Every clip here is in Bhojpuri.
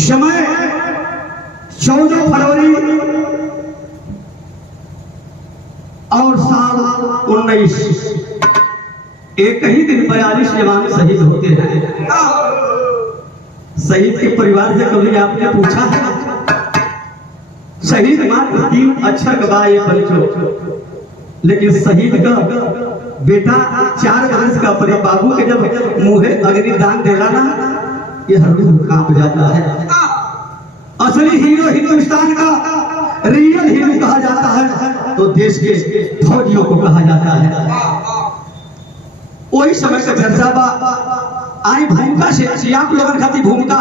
समय 14 फरवरी और साल 19। एक ही दिन 42 जवान शहीद होते हैं। शहीद के परिवार से कभी आपने पूछा है? शहीद मात्र 3 अक्षर का ये बच्चों, लेकिन शहीद का बेटा 4 वर्ष का अपने बाबू के जब मुँहे अग्निदान देला ना, ये हर रूह कांप जाता है। असली हीरो हिंदुस्तान का रियल हीरो कहा जाता है तो देश के फौजियों को कहा जाता है। वही समय का चर्चा बा आई भूमिका से आप लोगों खाती भूमिका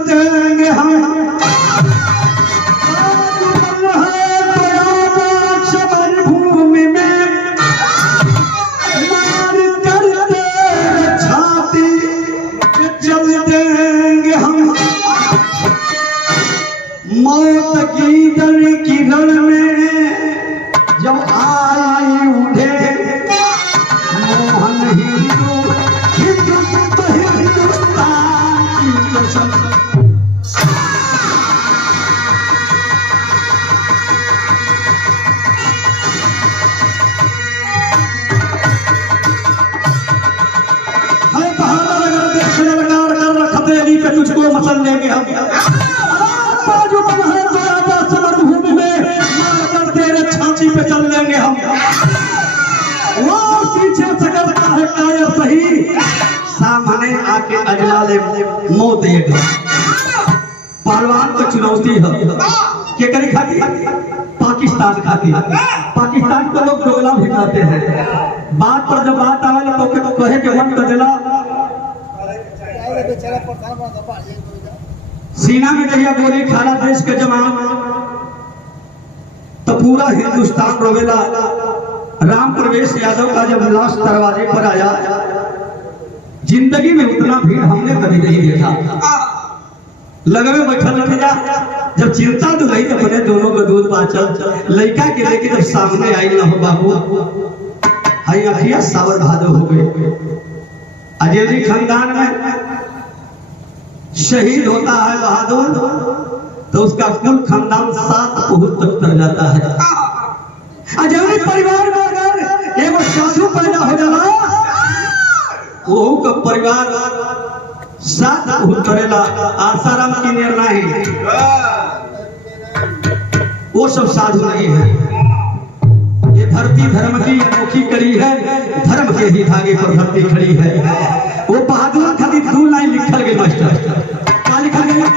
देंगे हम भूमि में मार कर छाती चल देंगे हम। मौत की दर की रण में जब आई उठे मोहन हिंदुस्तान की कसम। तुझको मसल लेंगे हम भूमि में मार कर तेरे छाती पे चल लेंगे हम। वो पीछे से करता है कायर सही, सामने आके अजलाले मौत देगा। पहलवान को चुनौती है के करी खाती पाकिस्तान खाती। पाकिस्तान को लोग दोगला भी कहते हैं। बात पर जब बात आवे तो कहे के मन बदला सीना में जहिया गोली खाला देश के जवान तो पूरा हिंदुस्तान रोवेला। राम प्रवेश यादव का जब लाश दरवाजे पर आया, जिंदगी में उतना भीड़ हमने कभी नहीं देखा। लगे में बैठल रखे जा, जब चिंता तो गई तो अपने दोनों को दूध बाचल लड़का के लेके जब सामने आई ना हो बाबू हाई अखिया सावर भादो हो गए। अजय जी खानदान में शहीद होता है बहादुर तो उसका कुल खानदान 7 पहुंच तक तर जाता है। अजय परिवार में अगर एगो साधु पैदा हो जाला वो का परिवार 7 पहुंच करेला। आसाराम की निर्णय वो सब साधु नहीं है। ये धरती धर्म की अनोखी कड़ी है, धर्म के ही धागे पर धरती खड़ी है। वो बहादुर खाली 2 लाइन लिखल गई मास्टर, क्या लिखा गया?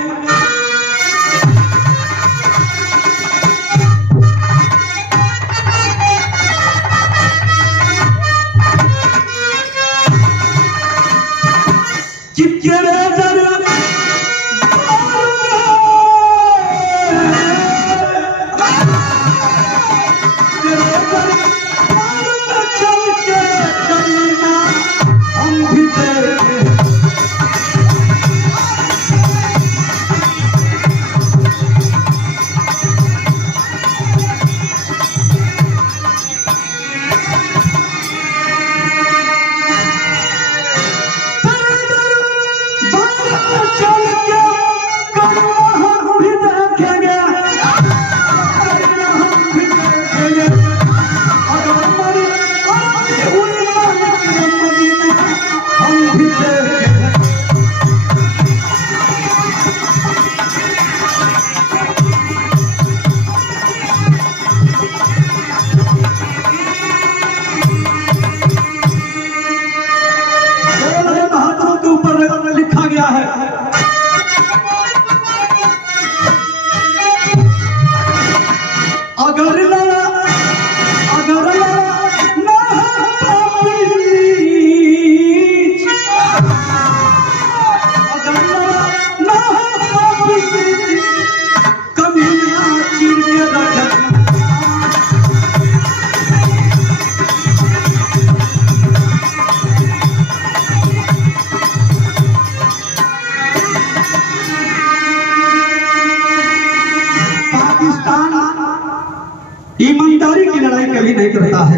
कभी नहीं करता है।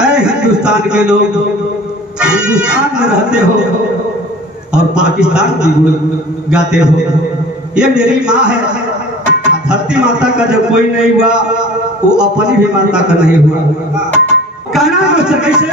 ऐ हिंदुस्तान के लोग, हिंदुस्तान में रहते हो और पाकिस्तान की गुण गाते हो। ये मेरी माँ है। धरती माता का जब कोई नहीं हुआ, वो अपनी भी माता का नहीं हुआ। कहना है कैसे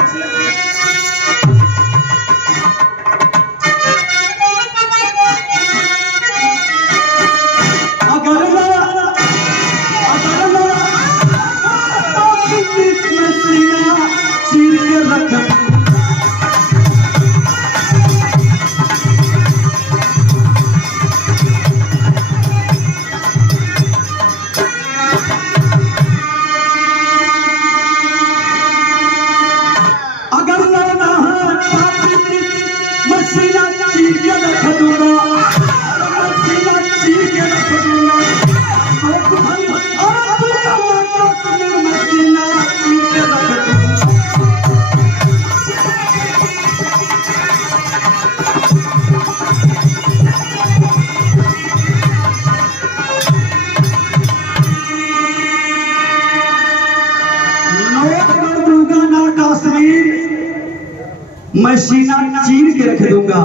मैं सीना चीर के रख दूंगा।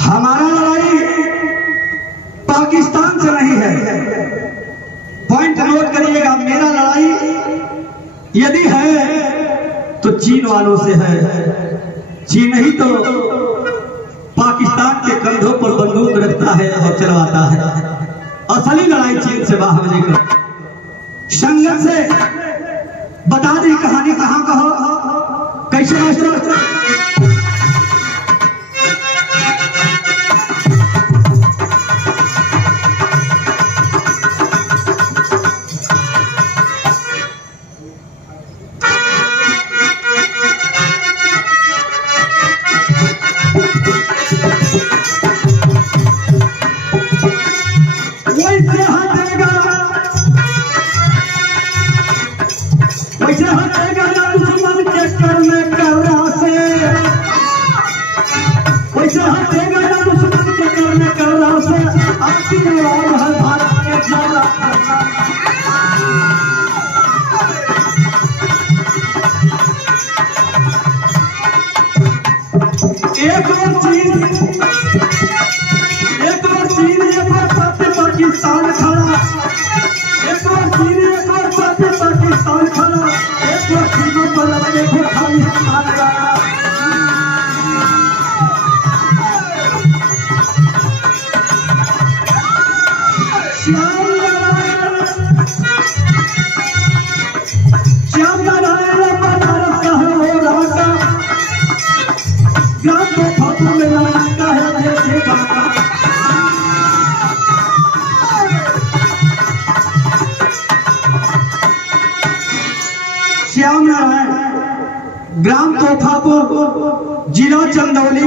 हमारा लड़ाई पाकिस्तान से नहीं है। पॉइंट नोट करिएगा, मेरा लड़ाई यदि है तो चीन वालों से है। चीन ही तो पाकिस्तान के कंधों पर बंदूक रखता है और चलवाता है। असली लड़ाई चीन से बाहर निकल। संगत से बता दी कहानी कहां का हो, कैसे मास्टर। पाकिस्तान खड़ा, एक और चीन, एक और पाकिस्तान खड़ा, एक और चीनों को लगे को खाली हाथ लगा। श्याम नारायण बनारस का है वो राजा, ग्राम को फातू में का है देखे बाका। श्याम नारायण, ग्राम तोतापुर, जिला चंदौली,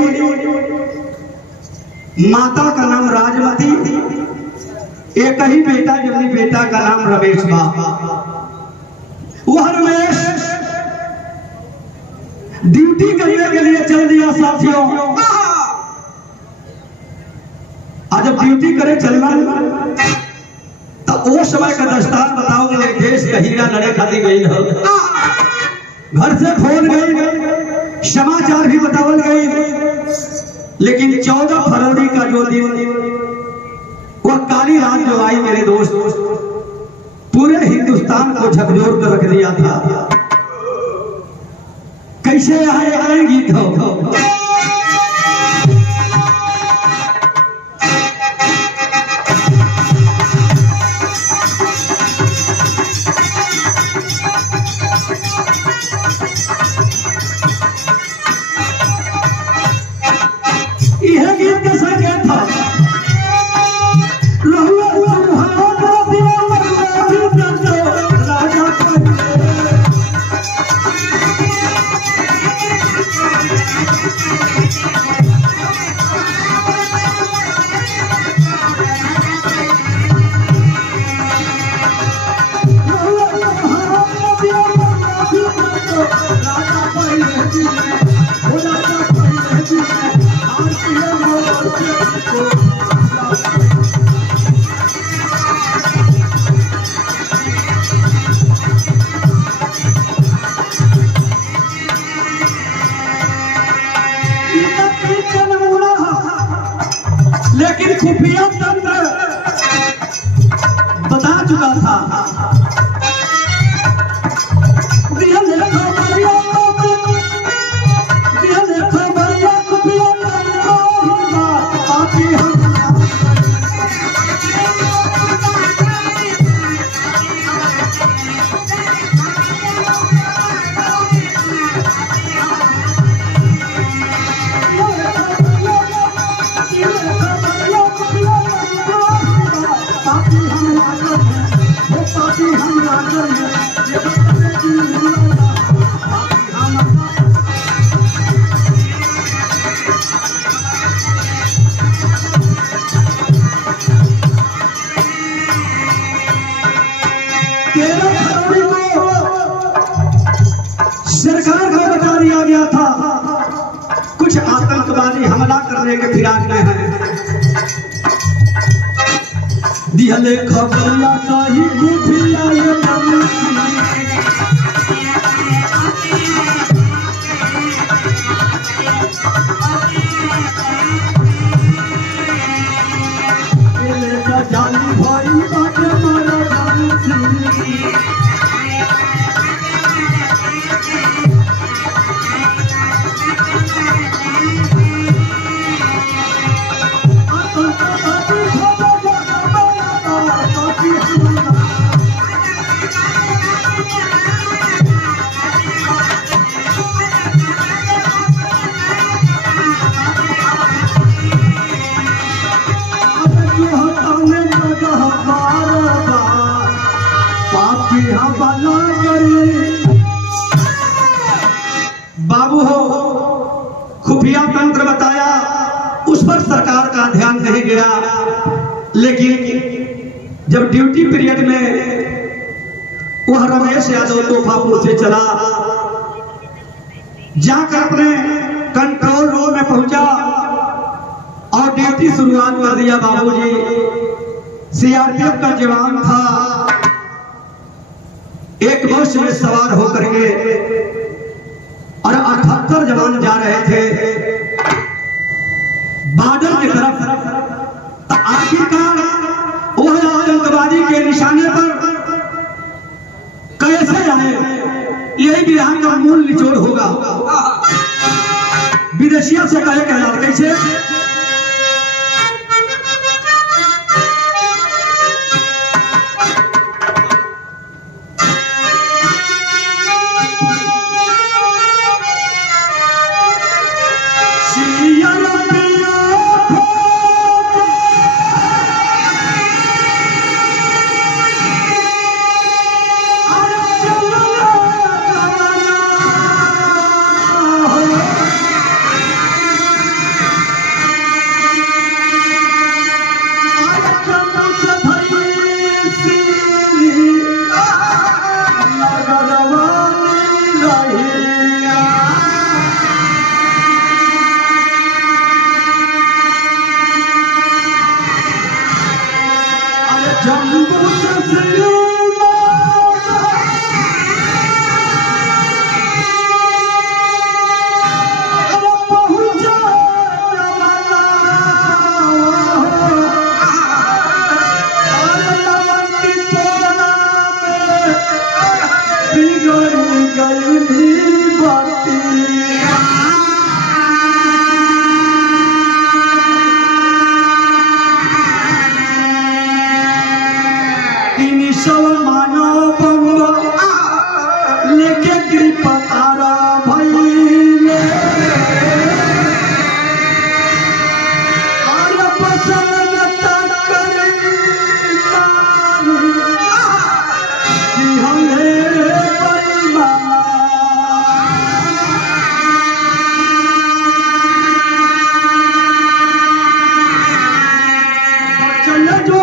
माता का नाम राजमती, एक ही बेटा, जिसने बेटा का नाम रमेश बा। वह रमेश ड्यूटी करने के लिए चल दिया साथियों। आज जब ड्यूटी करे चलना तो वो समय का दस्तान बताओगे, देश का हीरा लड़े खाती गई हो, घर से खोल गई, समाचार भी बतावल गई। लेकिन 14 फरवरी का जो दिन, वह काली रात जो आई मेरे दोस्त, पूरे हिंदुस्तान को झकझोर कर रख दिया था। कैसे आए गीत हो। यह गीत का संकेत था, राजा लेकिन खुफिया तंत्र बता चुका था। सरकार को बता दिया गया था कुछ आतंकवादी हमला करने के फिराक में हैं। दिहले खबरिया कही खुफिया ये जाली भाई बाटे मारा बाबू हो खुफिया तंत्र बताया, उस पर सरकार का ध्यान नहीं गया। लेकिन जब ड्यूटी पीरियड में वह रमेश यादव तोहफापुर से चला, जाकर अपने कंट्रोल रूम में पहुंचा और ड्यूटी शुरुआत कर दिया। बाबूजी सीआरपीएफ का जवान था, एक बस में सवार होकर के और 78 जवान जा रहे थे बादल की तरफ। आखिरकार वह आतंकवादी के निशाने पर कैसे आए, यही बिहार का मूल निचोड़ होगा। विदेशिया से कहे कहला कैसे लेके कृपा तारा भइले और पसंद कर कि हमें परिवार चल जो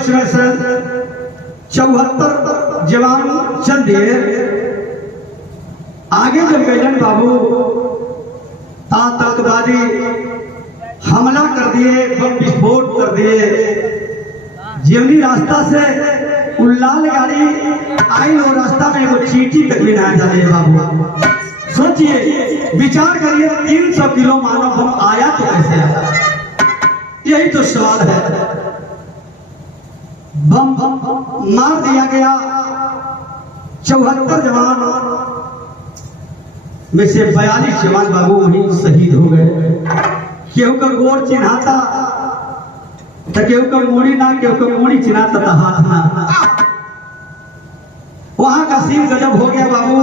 बस में से 74 जवान चल दिए। आगे जब गैलन बाबू आतंकवादी हमला कर दिए, बम विस्फोट कर दिए। जीवनी रास्ता से उल्लाल गाड़ी आई और रास्ता में वो चीटी तक भी ना जाने बाबू। सोचिए, विचार करिए, 300 किलो मानव बम आया तो कैसे आया? यही तो सवाल है। बम मार दिया गया। 74 जवान में से 42 जवान बाबू वहीं शहीद हो गए। केहू का गोर चिन्हाता तो केहू का मोड़ी ना, केहू का मोड़ी चिन्हाता था हाथ ना। वहां का सीन गजब हो गया बाबू।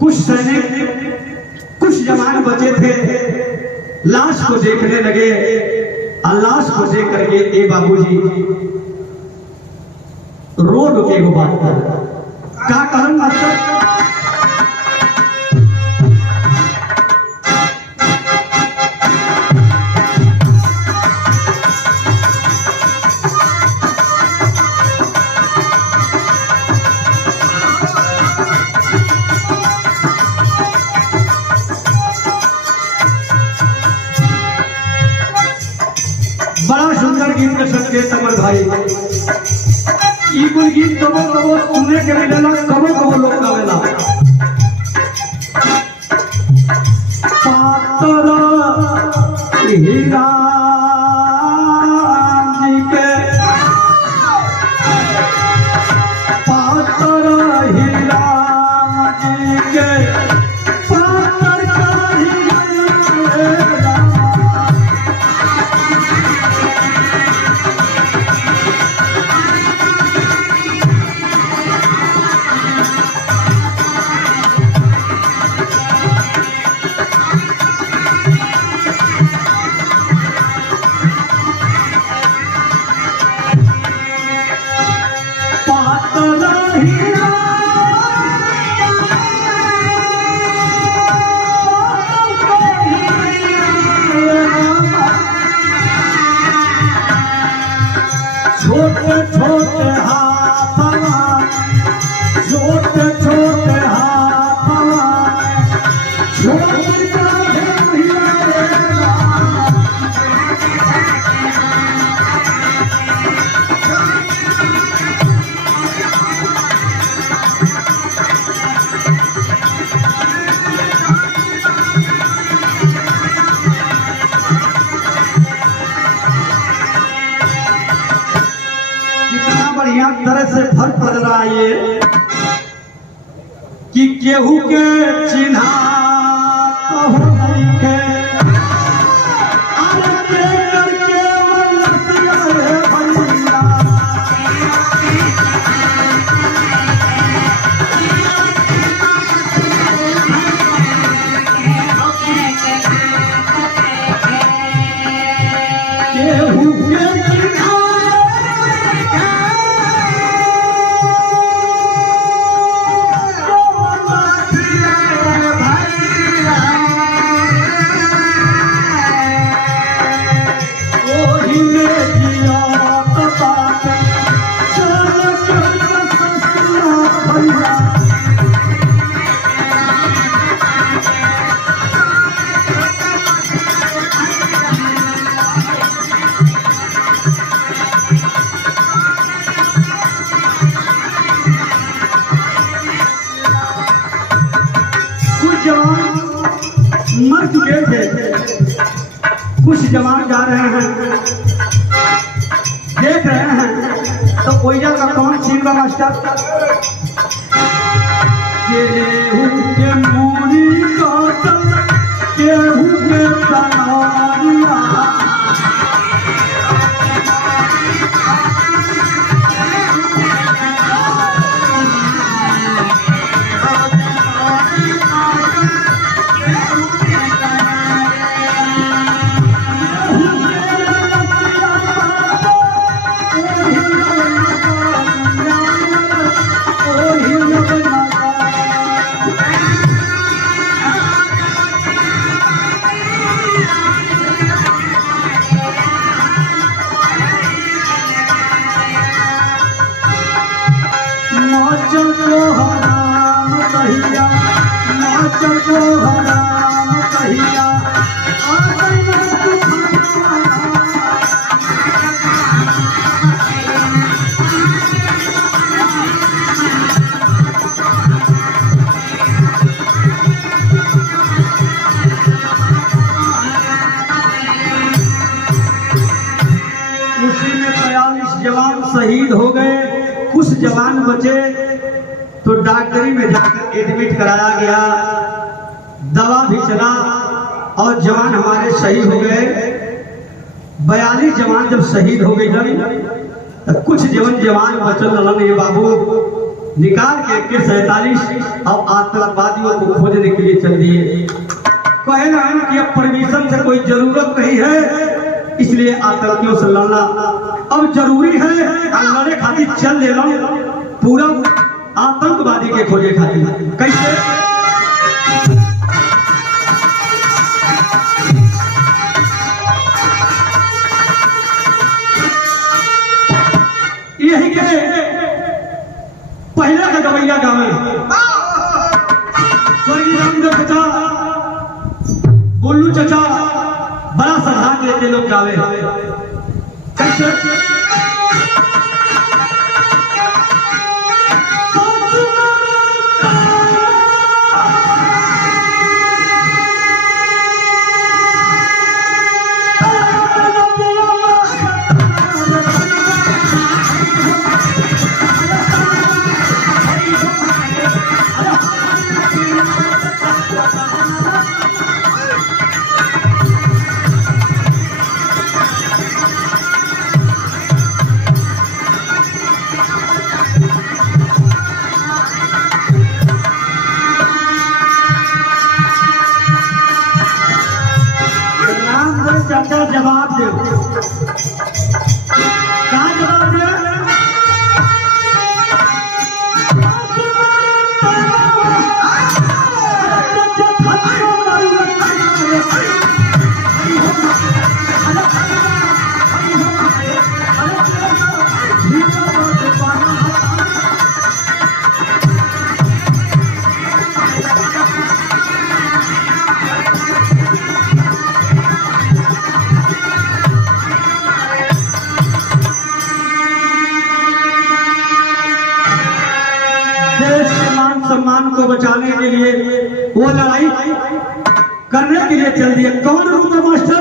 कुछ सैनिक, कुछ जवान बचे थे, लाश को देखने लगे। लाश को देख करके ए बाबूजी रोड के बात कर का कहन मास्टर। बड़ा सुंदर गीत का संकेत अमर भाई। ई कुल गीत कबो कबो सुनने के मिलेला, कबो कबो लोग गावेला। पातरा हीरा जी के, पातरा हीरा जी के, छोटे छोटे हाथवा, छोटे छोटे हाथवा, छोटे बढ़िया तरह से फर्क पड़ रहा है ये कि केहू के चिन्हा तो हो नहीं के करके केहू के चिन्हा मर चुके थे, कुछ जवान जा रहे हैं, देख रहे हैं तो कोयला का कौन सीन बा मास्टर? केहू के मोरी काटल, केहू के तलवारिया, जवान शहीद हो गए, कुछ जवान बचे तो डॉक्टरी में जाकर एडमिट कराया गया, दवा भी चला और जवान हमारे शहीद हो गए। 42 जवान जब शहीद हो गए तो कुछ जवान बचल रहन ये बाबू निकाल के AK-47 और आतंकवादियों को खोजने के लिए चल दिए। कहे ना कि अब परमिशन से कोई जरूरत नहीं है, इसलिए आतंकियों से लड़ना अब जरूरी है। लड़े खातिर चल ले लो पूरा आतंकवादी के खोजे खातिर। कैसे? यही के पहले का गवैया गावे स्वर्गीय रामदेव चचा, गोलू चचा बड़ा सधा के लोग गावे। कैसे? चाचा जवाब दे, क्या जवाब दे? सम्मान को बचाने के लिए वो लड़ाई करने के लिए चल दिए। कौन रूम है मास्टर?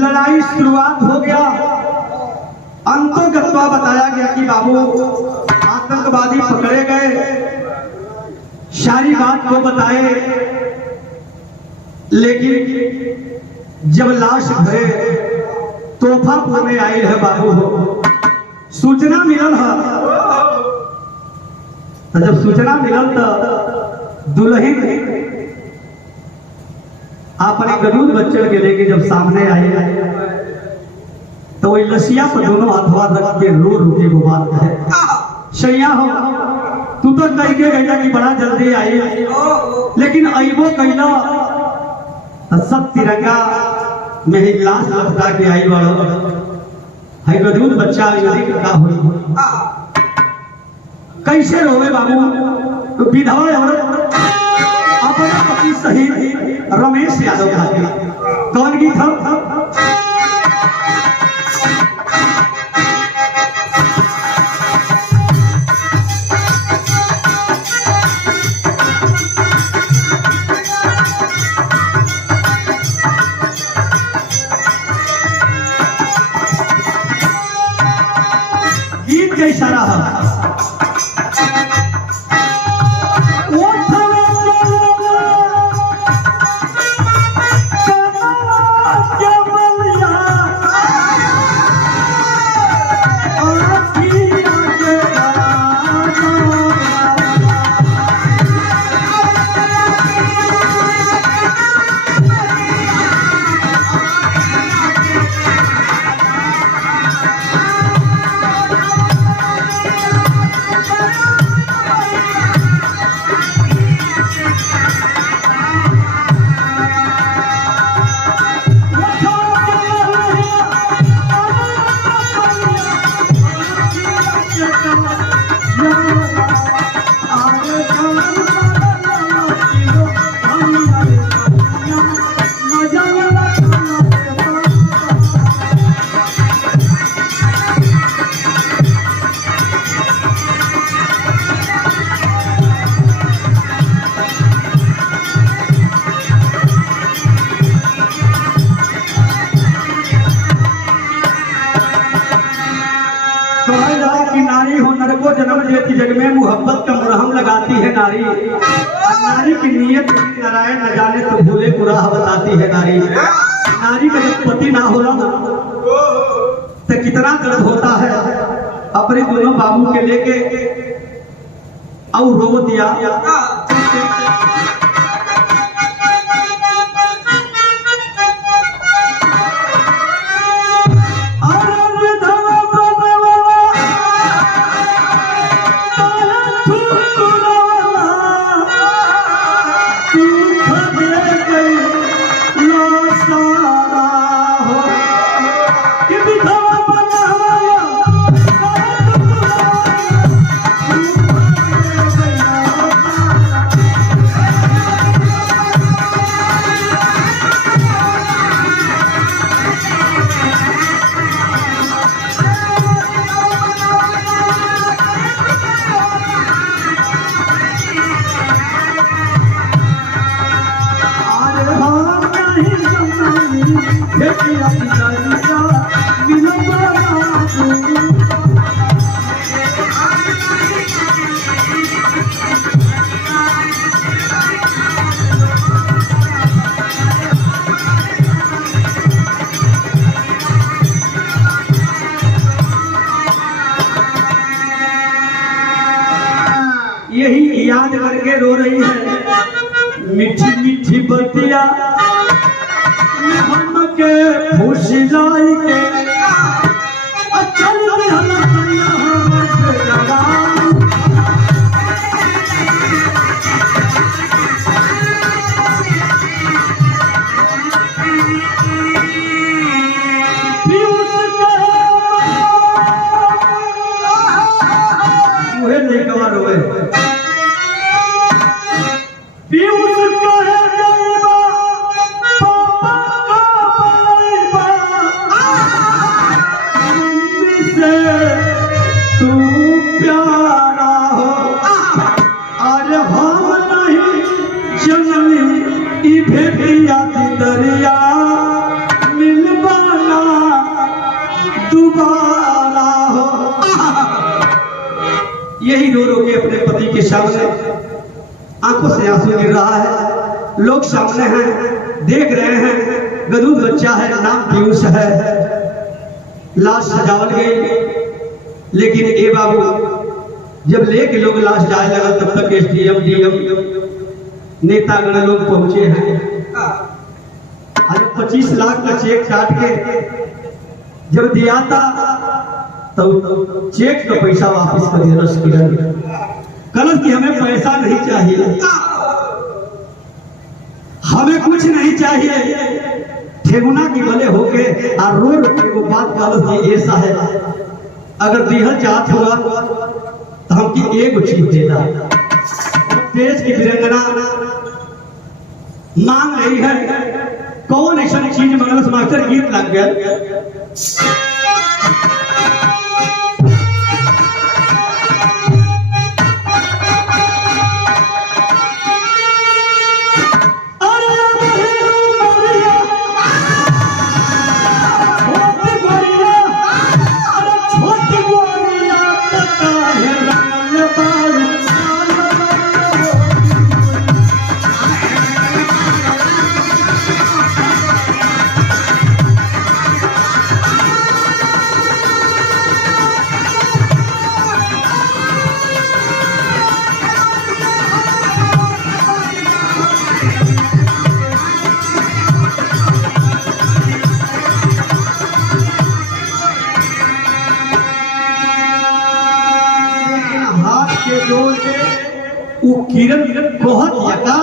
लड़ाई शुरुआत हो गया। अंतोगत्वा बताया गया कि बाबू आतंकवादी पकड़े गए, सारी बात को बताए, लेकिन जब लाश भरे तोहफा में आई है बाबू सूचना मिलल है। तो जब सूचना मिलल तो दुल्हन अपने गरूद बच्चन के लेके जब सामने आए तो वही लसिया पर दोनों हाथवा रख के रो रो के वो बात है, सैया हो तू तो कह के गया कि बड़ा जल्दी आई, लेकिन अइबो कैला सब तिरंगा में ही लाश लपटा के आई बड़ो है गरूद बच्चा का हुई कैसे रोवे बाबू? विधवा औरत पति शहीद रमेश यादव का। कौन गीत था? गीत का इशारा है जग में मोहब्बत का मुरहम लगाती है नारी। नारी की नीयत नारायण न जाने तो भूले को राह बताती है नारी। नारी का जब पति ना हो रहा तो कितना दर्द होता है। अपने दोनों बाबू के लेके और रो दिया। यही याद करके रो रही है। मीठी मीठी बतिया हम के फुसलाई के चल दरिया मिलवाना दोबारा हो। यही रो रो के अपने पति के सामने आंखों से आंसू गिर रहा है। लोग सामने हैं, देख रहे हैं। गदूद बच्चा है, नाम पीयूष है। लाश सजावल गई, लेकिन ए बाबू जब लेके लोग लाश जाए लगा तब तक एसडीएम डीएम नेतागण लोग पहुंचे हैं। अरे 25 लाख का चेक काट के जब दिया था तो चेक का पैसा वापस कर दिया। किरण कलश की हमें पैसा नहीं चाहिए, हमें कुछ नहीं चाहिए। ठेगुना की भले होके और रो रो के वो बात कलश की ऐसा है, अगर दिहल चाहत हुआ तो हम की एक चीज देना। देश की वीरंगना मांग रही है कौन ऐसा चीज मंगल मास्टर गीत लग गया। वो किरण बहुत यका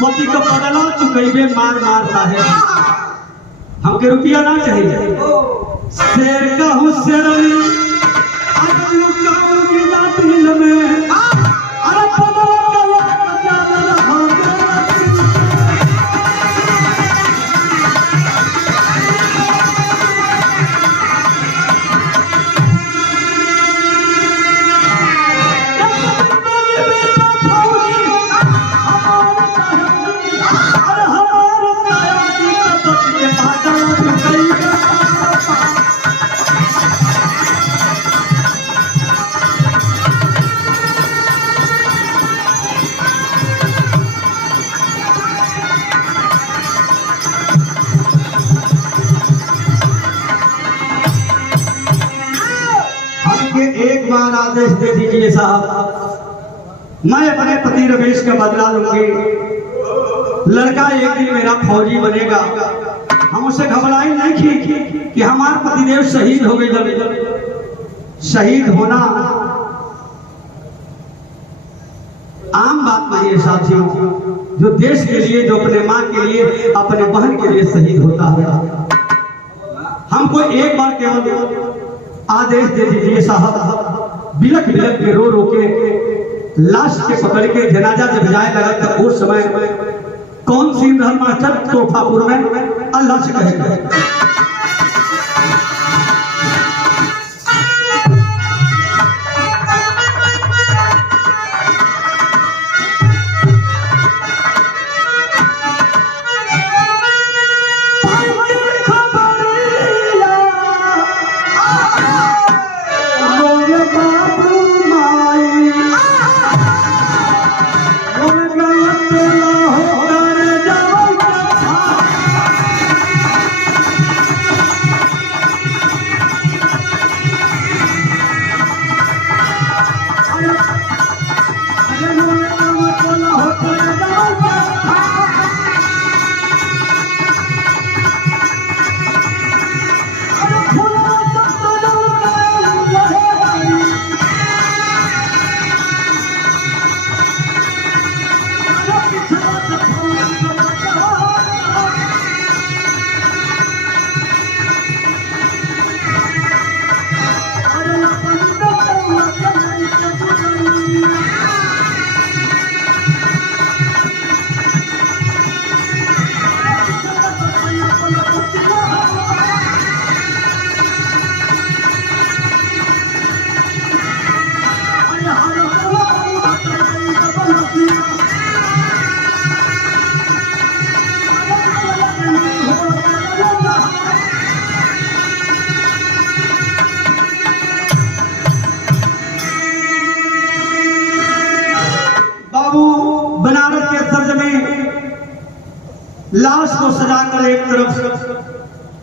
पति को बदला चुकैबे मार मार साहेब हमके रुपया ना चाहिए। शेर का हुस्सेरनी आज लुकाऊ मिला दिल में अरे बदला का जान रहा एक बार आदेश दे दीजिए साहब, मैं अपने पति रमेश का बदला लूंगी। लड़का एक दिन मेरा फौजी बनेगा। हम उसे घबराई नहीं की कि हमारे पतिदेव शहीद हो गए। शहीद होना आम बात नहीं है साथियों। जो देश के लिए, जो अपने माँ के लिए, अपने बहन के लिए शहीद होता है। हमको एक बार केवल आदेश दे दीजिए साहब। बिलक बिलक के रो रो के लाश के पकड़ के जनाजा जब जाए लगा तो उस समय कौन सी रहल मास्टर तोहफापुर में अल्लाह से कहेगा। लाश को सजाकर एक तरफ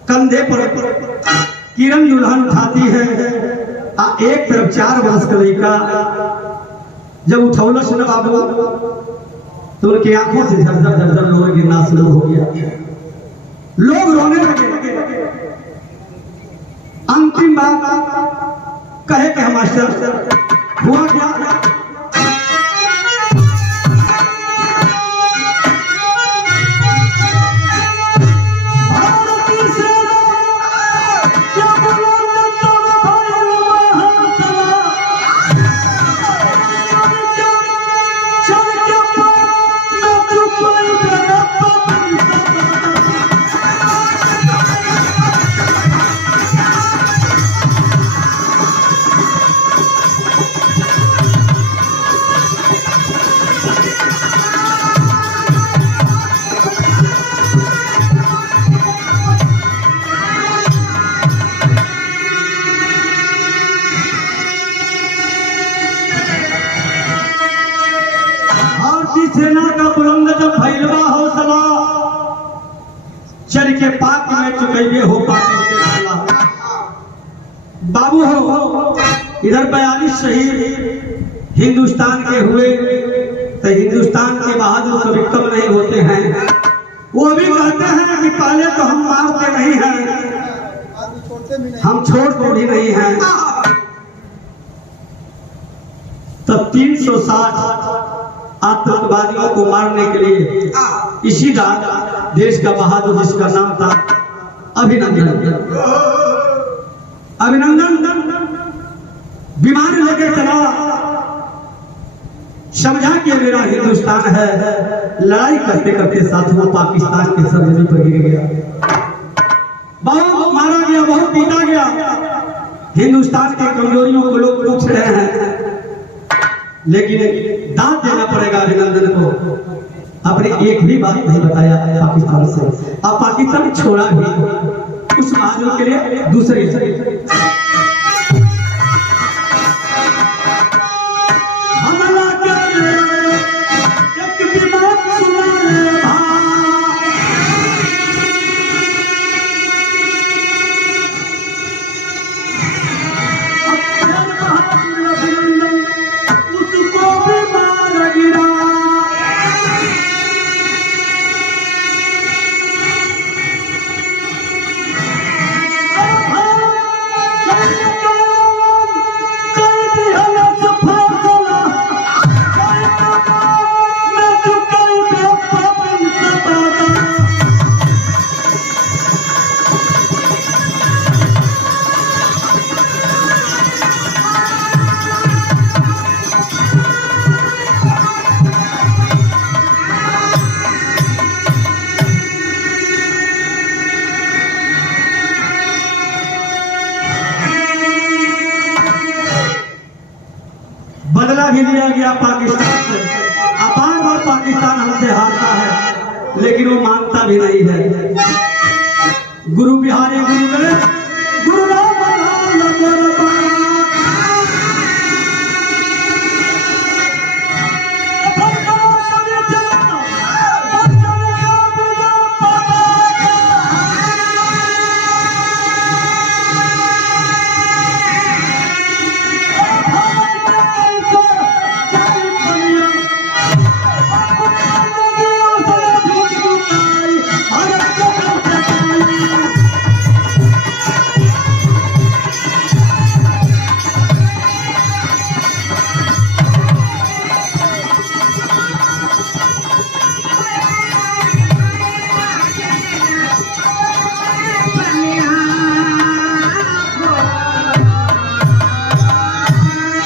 कंधे पर किरण दुल्हन उठाती है, एक तरफ 4 वर्ष का लड़का जब उठौलस न बाबू तो उनकी आंखों से झरझर झरझर लोग गिरना शुरू हो गया। लोग रोने लगे। अंतिम बात कहे कि मास्टर हुआ क्या? सेना का बुलंद जब फैलवा हौसला चर के पाक में चुकैबे हो पाके से भला। बाबू हो इधर 42 शहीद हिंदुस्तान के हुए तो हिंदुस्तान के बहादुर कभी कम नहीं होते हैं। वो भी कहते हैं कि पहले तो हम मारते नहीं हैं, हम छोड़ते भी नहीं हैं। तो 360 आतंकवादियों को मारने के लिए इसी रात देश का बहादुर जिसका नाम था अभिनंदन विमान लेकर चला, समझा कि मेरा हिंदुस्तान है। लड़ाई करते करते साथियों पाकिस्तान के सरजमी पर गिर गया, बहुत मारा गया, बहुत पीटा गया। हिंदुस्तान के कमजोरियों को लोग पूछ रहे हैं, लेकिन दांत देना पड़ेगा अभिनंदन को। आपने एक भी बात नहीं बताया पाकिस्तान से, अब पाकिस्तान छोड़ा भी उस बहादुर के लिए दूसरे हमला कर एक विमान सुना बदला भी लिया गया पाकिस्तान से। अपार बार पाकिस्तान हमसे हारता है, लेकिन वो मानता भी नहीं है। गुरु बिहारी गुरु गणेश गुरु राम